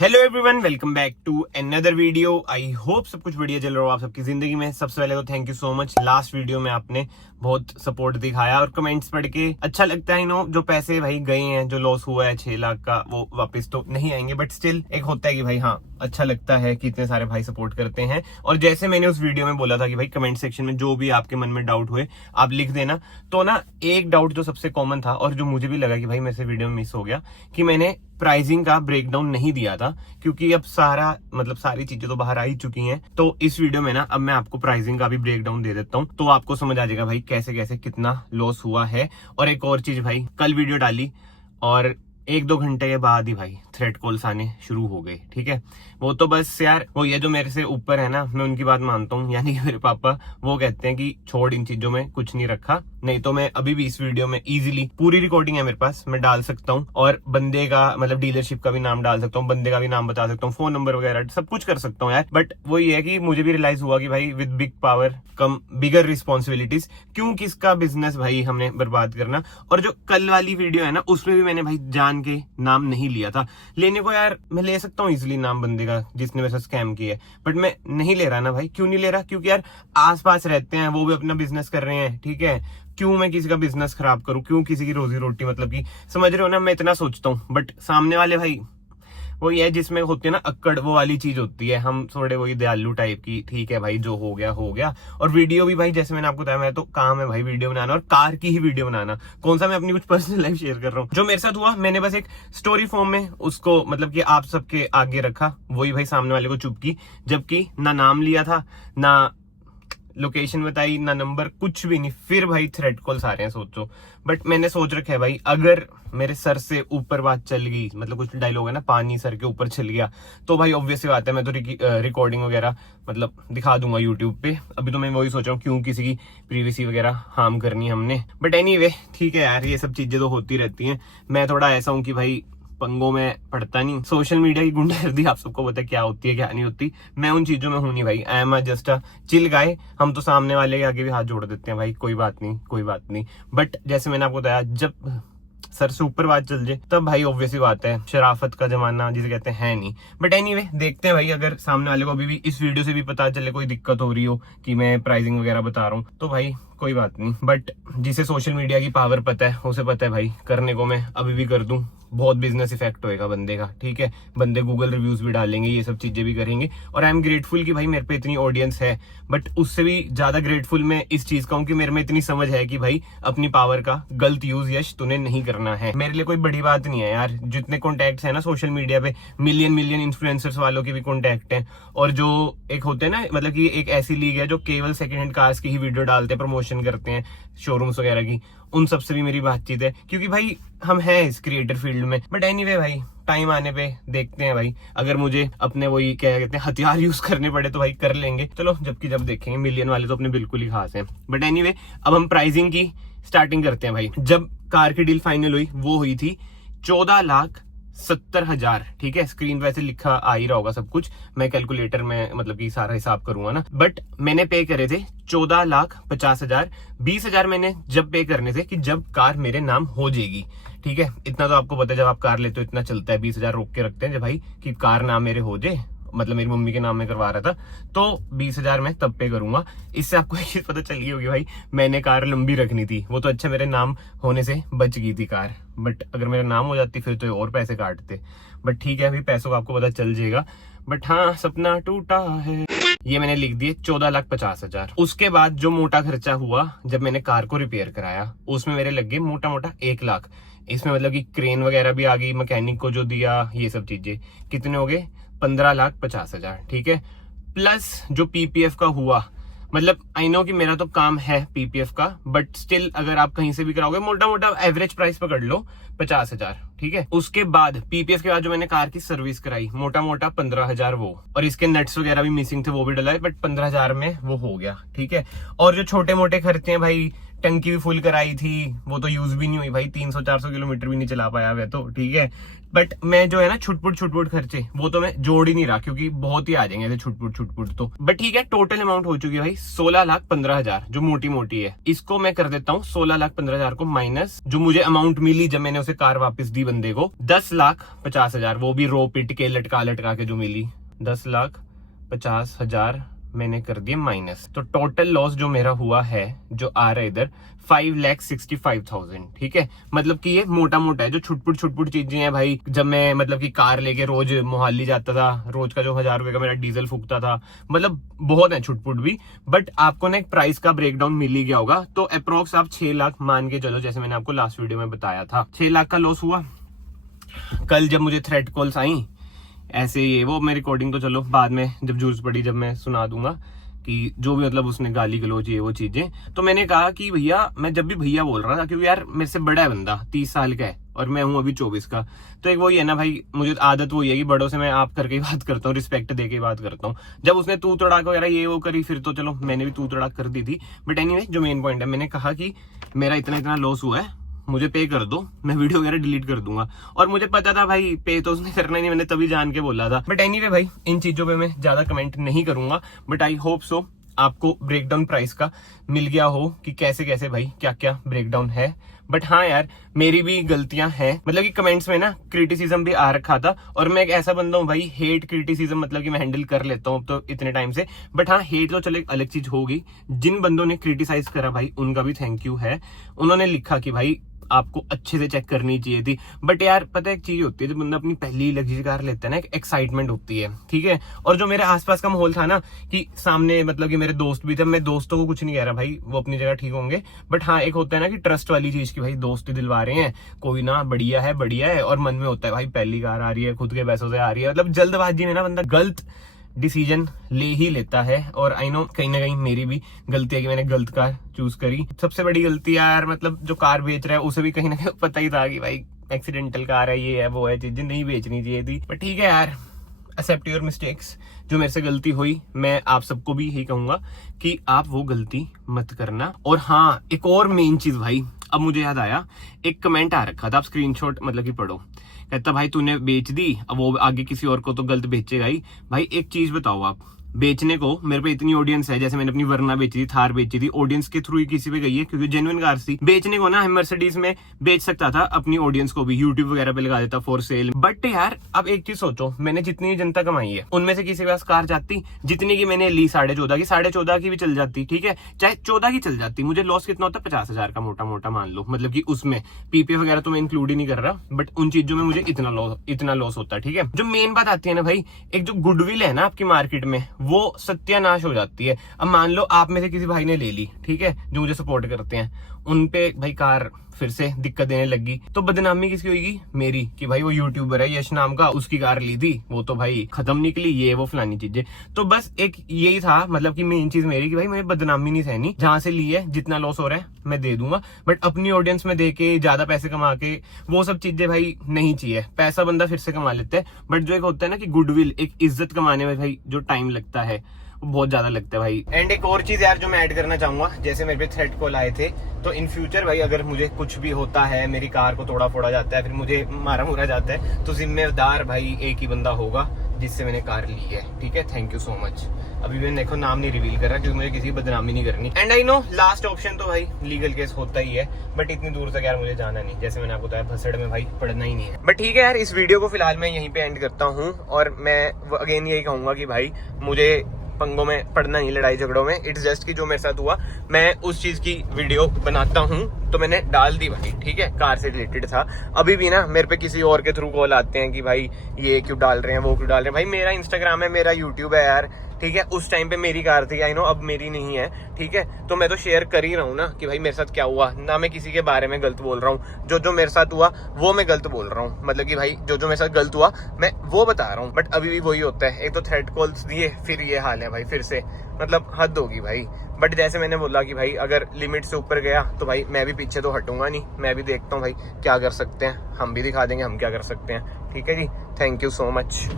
Hello everyone, welcome back to another video. I hope सब कुछ बढ़िया चल रहा हो आप सबकी जिंदगी में। सबसे पहले तो thank you so much. Last video में आपने बहुत सपोर्ट दिखाया और कमेंट्स पढ़ के अच्छा लगता है। नो जो पैसे भाई गए हैं, जो लॉस हुआ है 6 लाख का, वो वापस तो नहीं आएंगे, बट स्टिल एक होता है कि भाई हाँ अच्छा लगता है कि इतने सारे भाई सपोर्ट करते हैं। और जैसे मैंने उस वीडियो में बोला था कि भाई कमेंट सेक्शन में जो भी आपके मन में डाउट हुए आप लिख देना। तो ना एक डाउट जो सबसे कॉमन था और जो मुझे भी लगा कि भाई मेरे से वीडियो में मिस हो गया कि मैंने प्राइसिंग का ब्रेकडाउन नहीं दिया था, क्योंकि अब सारी चीजें तो बाहर आ ही चुकी हैं। तो इस वीडियो में ना अब मैं आपको प्राइसिंग का भी ब्रेकडाउन दे देता हूँ, तो आपको समझ आ जाएगा भाई कैसे कैसे कितना लॉस हुआ है। और एक और चीज भाई, कल वीडियो डाली और 1-2 घंटे के बाद ही भाई थ्रेड कॉल्स आने शुरू हो गए। ठीक है, वो तो बस यार वो ये जो मेरे से ऊपर है ना, मैं उनकी बात मानता हूँ, यानी कि मेरे पापा, वो कहते हैं कि छोड़ इन चीजों में, कुछ नहीं रखा। नहीं तो मैं अभी भी इस वीडियो में इजीली पूरी रिकॉर्डिंग है मेरे पास, मैं डाल सकता हूँ और बंदे का डीलरशिप का भी नाम डाल सकता हूँ, बंदे का भी नाम बता सकता हूँ, फोन नंबर वगैरह सब कुछ कर सकता हूँ यार। बट वो ये है कि मुझे भी रियलाइज हुआ कि भाई with big power come bigger responsibilities, क्यों किसका बिजनेस भाई हमने बर्बाद करना। और जो कल वाली वीडियो है ना, उसमें भी मैंने भाई जान के नाम नहीं लिया था। लेने को यार मैं ले सकता हूँ इजिली नाम बंदे का जिसने वैसा स्कैम किया है, बट मैं नहीं ले रहा ना भाई। क्यों नहीं ले रहा? क्योंकि यार आसपास रहते हैं, वो भी अपना बिजनेस कर रहे हैं। ठीक है, क्यों मैं किसी का बिजनेस खराब करूं, क्यों किसी की रोजी रोटी, मतलब कि समझ रहे हो ना, मैं इतना सोचता हूँ। बट सामने वाले भाई वो ये है जिसमें होती है ना अक्कड़, वो वाली चीज होती है। हम थोड़े वही दयालु टाइप की, ठीक है भाई जो हो गया हो गया। और वीडियो भी भाई जैसे मैंने आपको बताया, मैं तो काम है भाई वीडियो बनाना, और कार की ही वीडियो बनाना। कौन सा मैं अपनी कुछ पर्सनल लाइफ शेयर कर रहा हूँ। जो मेरे साथ हुआ मैंने बस एक स्टोरी फॉर्म में उसको मतलब कि आप सबके आगे रखा, वही भाई सामने वाले को चुप की, जबकि ना नाम लिया था, ना लोकेशन बताई, ना नंबर, कुछ भी नहीं। फिर भाई थ्रेड कॉल्स आ रहे हैं, सोचो। बट मैंने सोच रखा है भाई, अगर मेरे सर से ऊपर बात चल गई, मतलब कुछ डायलॉग है ना, पानी सर के ऊपर चल गया, तो भाई ऑब्वियस बात है मैं तो रिकॉर्डिंग वगैरह दिखा दूंगा यूट्यूब पे। अभी तो मैं वही सोच रहा हूँ, क्यों किसी की प्रीवेसी वगैरह हार्म करनी हमने। बट एनीवे ठीक है यार, ये सब चीजें तो होती रहती हैं। मैं थोड़ा ऐसा हूँ कि भाई पंगों में पड़ता नहीं। सोशल मीडिया की गुंडागर्दी आप सबको पता है क्या होती है क्या नहीं होती, मैं उन चीजों में हूं नहीं भाई। I am just a chill guy. हम तो सामने वाले के आगे भी हाथ जोड़ देते हैं भाई, कोई बात नहीं कोई बात नहीं। बट जैसे मैंने आपको बताया, जब सर से ऊपर बात चल जाए तब भाई ऑब्वियस बात है, शराफत का जमाना जिसे कहते हैं है नहीं। बट एनीवे देखते हैं भाई, अगर सामने वाले को अभी भी इस वीडियो से भी पता चले कोई दिक्कत हो रही हो कि मैं प्राइसिंग वगैरह बता रहा हूँ, तो भाई कोई बात नहीं। बट जिसे सोशल मीडिया की पावर पता है, उसे पता है भाई करने को मैं अभी भी कर दूं, बहुत बिजनेस इफेक्ट होएगा बंदे का। ठीक है, बंदे गूगल रिव्यूज भी डालेंगे, ये सब चीजें भी करेंगे। और आई एम ग्रेटफुल कि भाई मेरे पे इतनी ऑडियंस है। बट उससे भी ज्यादा ग्रेटफुल मैं इस चीज का हूँ कि मेरे में इतनी समझ है कि भाई अपनी पावर का गलत यूज यश तूने नहीं करना है। मेरे लिए कोई बड़ी बात नहीं है यार, जितने कॉन्टैक्ट्स है ना सोशल मीडिया पे, मिलियन इन्फ्लुएंसर्स वालों के भी कॉन्टैक्ट हैं। और जो एक होते हैं ना, मतलब कि एक ऐसी लीग है जो केवल सेकंड हैंड कार्स की ही वीडियो डालते हैं, प्रमोशन करते हैं शोरूम्स वगैरह की, उन सबसे भी मेरी बातचीत है, क्योंकि भाई हम हैं इस क्रिएटर फील्ड में। बट एनीवे भाई टाइम आने पे देखते हैं भाई, अगर मुझे अपने वही क्या कहते हैं हथियार यूज करने पड़े तो भाई कर लेंगे, चलो जबकि जब देखेंगे। मिलियन वाले तो अपने बिल्कुल ही खास हैं। बट एनीवे अब हम प्राइसिंग की स्टार्टिंग करते हैं भाई। जब कार की डील फाइनल हुई, वो हुई थी 14,70,000। ठीक है, स्क्रीन पे ऐसे लिखा आ ही रहा होगा सब कुछ, मैं कैलकुलेटर में मतलब कि सारा हिसाब करूंगा ना। बट मैंने पे करे थे 14,50,000। 20,000 मैंने जब पे करने थे कि जब कार मेरे नाम हो जाएगी। ठीक है, इतना तो आपको पता है, जब आप कार लेते हो इतना चलता है, 20,000 रोक के रखते हैं जब भाई कि कार नाम मेरे हो जाए। मतलब मेरी मम्मी के नाम में करवा रहा था, तो 20,000 मैं तब पे करूंगा। इससे आपको एक चीज पता चल गई होगी भाई, मैंने कार लंबी रखनी थी। वो तो अच्छा मेरे नाम होने से बच गई थी कार, बट अगर मेरा नाम हो जाती फिर तो और पैसे काटते। बट ठीक है, अभी पैसों का आपको पता चल जाएगा। बट हाँ, सपना टूटा है, ये मैंने लिख दिए 14,50,000। उसके बाद जो मोटा खर्चा हुआ, जब मैंने कार को रिपेयर कराया, उसमें मेरे लग गए मोटा मोटा 1 लाख। इसमें मतलब कि क्रेन वगैरह भी आ गई, मैकेनिक को जो दिया, ये सब चीजें कितने हो गए, 15,50,000। ठीक है, प्लस जो पीपीएफ का हुआ, मतलब आई नो कि मेरा तो काम है पीपीएफ का, बट स्टिल अगर आप कहीं से भी कराओगे, मोटा मोटा एवरेज प्राइस पकड़ लो 50,000। ठीक है, उसके बाद पीपीएफ के बाद जो मैंने कार की सर्विस कराई, मोटा मोटा 15,000 वो, और इसके नट्स वगैरह भी मिसिंग थे, वो भी डला है, बट 15,000 में वो हो गया। ठीक है, और जो छोटे मोटे खर्चे हैं भाई, टंकी भी फुल कराई थी, वो तो यूज भी नहीं हुई भाई, 300-400 किलोमीटर भी नहीं चला पाया मैं तो, ठीक है। बट मैं जो है ना छुटपुट खर्चे वो तो मैं जोड़ ही नहीं रहा, क्योंकि बहुत ही आ जाएंगे ऐसे छुटपुट तो। बट ठीक है, टोटल अमाउंट हो चुकी है भाई 16,15,000, जो मोटी है। इसको मैं कर देता हूँ 16,15,000 को माइनस जो मुझे अमाउंट मिली जब मैंने उसे कार वापस दी बंदे को, 10,50,000, वो भी रो पिट के लटका के जो मिली, 10,50,000 मैंने कर दिए माइनस। तो टोटल लॉस जो मेरा हुआ है, जो आ रहा है इधर, 5,65,000, ठीक है। मतलब कि ये मोटा है, जो छुटपुट चीजें हैं भाई। जब मैं मतलब कि कार लेके रोज मोहाली जाता था, रोज का जो 1,000 रुपए का मेरा डीजल फूकता था, मतलब बहुत है छुटपुट भी। बट आपको ना एक प्राइस का ब्रेकडाउन मिल ही गया होगा, तो अप्रोक्स आप 6 लाख मान के चलो, जैसे मैंने आपको लास्ट वीडियो में बताया था, 6 लाख का लॉस हुआ। कल जब मुझे थ्रेट कॉल्स आई ऐसे ये वो, मैं रिकॉर्डिंग तो चलो बाद में जब जरूरत पड़ी जब मैं सुना दूंगा कि जो भी मतलब उसने गाली गलौज ये वो चीजें, तो मैंने कहा कि भैया, मैं जब भी भैया बोल रहा था, क्योंकि यार मेरे से बड़ा है बंदा, 30 साल का है और मैं हूं अभी 24 का, तो एक वही है ना भाई, मुझे आदत वही है कि बड़ों से मैं आप करके ही बात करता हूँ, रिस्पेक्ट दे के बात करता हूँ। जब उसने तू तड़ाक वगैरह ये वो करी, फिर तो चलो मैंने भी तू तड़ाक कर दी थी। बट एनीवे, जो मेन पॉइंट है, मैंने कहा कि मेरा इतना लॉस हुआ है, मुझे पे कर दो, मैं वीडियो वगैरह डिलीट कर दूंगा। और मुझे पता था भाई पे तो उसने करना ही नहीं, मैंने तभी जान के बोला था। बट एनीवे भाई, इन चीजों पे मैं ज्यादा कमेंट नहीं करूंगा, बट आई होप सो आपको ब्रेकडाउन प्राइस का मिल गया हो कि कैसे भाई क्या ब्रेकडाउन है। बट हाँ यार, मेरी भी गलतियां हैं, मतलब कि कमेंट्स में ना क्रिटिसिज्म भी आ रखा था, और मैं एक ऐसा बंदा हूँ भाई, हेट क्रिटिसिज्म मतलब कि मैं हैंडल कर लेता हूँ तो इतने टाइम से। बट हाँ, हेट तो चलो एक अलग चीज होगी। जिन बंदों ने क्रिटिसाइज करा भाई, उनका भी थैंक यू है। उन्होंने लिखा कि भाई आपको अच्छे से चेक करनी चाहिए थी। बट यार पता है, एक चीज होती है, जब बंदा अपनी पहली लग्जरी कार लेता है ना, एक एक्साइटमेंट होती है, ठीक है। और जो मेरे आसपास का माहौल था ना, कि सामने मतलब कि मेरे दोस्त भी थे, मैं दोस्तों को कुछ नहीं कह रहा भाई, वो अपनी जगह ठीक होंगे। बट हाँ, एक होता है ना कि ट्रस्ट वाली चीज की भाई, दोस्त ही दिलवा रहे हैं, कोई ना बढ़िया है, और मन में होता है भाई पहली कार आ रही है, खुद के पैसों से आ रही है, मतलब जल्दबाजी में ना बंदा गलत डिसीजन ले ही लेता है। और आई नो कहीं ना कहीं मेरी भी गलती है कि मैंने गलत कार चूज करी। सबसे बड़ी गलती यार, मतलब जो कार बेच रहा है उसे भी कहीं ना कहीं पता ही था कि भाई एक्सीडेंटल कार है, ये है वो है, चीजें नहीं बेचनी चाहिए थी। पर ठीक है यार, एक्सेप्ट योर मिस्टेक्स। जो मेरे से गलती हुई, मैं आप सबको भी यही कहूंगा कि आप वो गलती मत करना। और हाँ, एक और मेन चीज भाई, अब मुझे याद आया, एक कमेंट आ रखा था, आप स्क्रीनशॉट मतलब कि पढ़ो। कहता भाई तूने बेच दी, अब वो आगे किसी और को तो गलत बेचेगा ही। भाई एक चीज बताओ, आप बेचने को मेरे पे इतनी ऑडियंस है, जैसे मैंने अपनी वरना बेची थी, थार बेची थी, ऑडियंस के थ्रू ही किसी पे गई है, क्योंकि जेन्युइन कार थी। बेचने को ना मर्सिडीज में बेच सकता था अपनी ऑडियंस को भी, यूट्यूब वगैरह पे लगा देता फॉर सेल। बट यार अब एक चीज सोचो, मैंने जितनी जनता कमाई है उनमें से किसी के पास कार जाती, जितनी की मैंने ली 14.5 की भी चल जाती, ठीक है, चाहे 14 की चल जाती, मुझे लॉस कितना होता, 50,000 का मोटा मान लो, मतलब कि उसमें पीपीए वगैरह तो मैं इंक्लूड ही नहीं कर रहा, बट उन चीजों में मुझे इतना लॉस होता है, ठीक है। जो मेन बात आती है ना भाई, एक जो गुडविल है ना आपकी मार्केट में, वो सत्यानाश हो जाती है। अब मान लो आप में से किसी भाई ने ले ली, ठीक है, जो मुझे सपोर्ट करते हैं, उन पे भाई कार फिर से दिक्कत देने लगी, तो बदनामी किसकी होगी, मेरी, कि भाई वो यूट्यूबर है यश नाम का, उसकी कार ली थी, वो तो भाई खत्म निकली, ये वो फलानी चीजें। तो बस एक यही था, मतलब कि मेन चीज मेरी, कि भाई मुझे बदनामी नहीं सहनी, जहां से ली है जितना लॉस हो रहा है मैं दे दूंगा। बट अपनी ऑडियंस में दे के ज्यादा पैसे कमा के वो सब चीजें भाई नहीं चाहिए। पैसा बंदा फिर से कमा लेता है, बट जो एक होता है ना कि गुडविल, एक इज्जत कमाने में भाई जो टाइम लगता है वो बहुत ज्यादा लगता है भाई। एंड एक और चीज यार जो मैं ऐड करना चाहूंगा, जैसे मेरे पे थ्रेट कॉल आए थे, तो इन फ्यूचर भाई अगर मुझे कुछ भी होता है, मेरी कार को तोड़ा फोड़ा जाता है, फिर मुझे मारा मुरा जाता है, तो जिम्मेदार भाई एक ही बंदा होगा जिससे मैंने कार ली है, ठीक है। Thank you so much. अभी मैंने देखो नाम नहीं रिवील कर रहा, क्योंकि मुझे किसी की बदनामी नहीं करनी। And I know last option तो भाई लीगल केस होता ही है, बट इतनी दूर तक यार मुझे जाना नहीं, जैसे मैंने आपको बताया भसड़ में भाई पढ़ना ही नहीं है। बट ठीक है यार, इस वीडियो को फिलहाल मैं यहीं पे एंड करता हूँ, और मैं अगेन यही कहूंगा कि भाई मुझे पंगों में पड़ना नहीं, लड़ाई झगड़ों में। इट्स जस्ट कि जो मेरे साथ हुआ, मैं उस चीज की वीडियो बनाता हूँ, तो मैंने डाल दी भाई, ठीक है, कार से रिलेटेड था। अभी भी ना मेरे पे किसी और के थ्रू कॉल आते हैं कि भाई ये क्यों डाल रहे हैं, वो क्यों डाल रहे हैं। भाई मेरा इंस्टाग्राम है, मेरा यूट्यूब है यार, ठीक है। उस टाइम पे मेरी कार थी, आई नो अब मेरी नहीं है, ठीक है। तो मैं तो शेयर कर ही रहा हूँ ना कि भाई मेरे साथ क्या हुआ, ना मैं किसी के बारे में गलत बोल रहा हूँ। जो मेरे साथ हुआ वो मैं गलत बोल रहा हूँ, मतलब कि भाई जो मेरे साथ गलत हुआ मैं वो बता रहा हूँ। बट अभी भी वही होता है, एक तो थ्रेट कॉल्स दिए, फिर ये हाल है भाई, फिर से मतलब हद होगी भाई। बट जैसे मैंने बोला कि भाई अगर लिमिट से ऊपर गया तो भाई मैं भी पीछे तो हटूंगा नहीं, मैं भी देखता हूँ भाई क्या कर सकते हैं, हम भी दिखा देंगे हम क्या कर सकते हैं, ठीक है जी। Thank you so much.